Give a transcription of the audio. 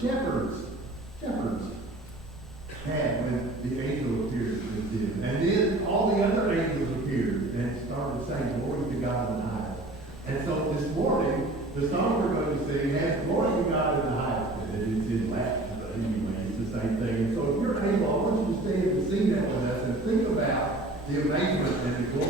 shepherds had when the angel appeared to them. And then all the other angels appeared and started saying, glory to God in the highest. And so this morning, the song we're going to sing has glory to God in the highest. And it's in Latin, but anyway, it's the same thing. And so if you're able, I want you to stand and sing that with us and think about the amazement and the glory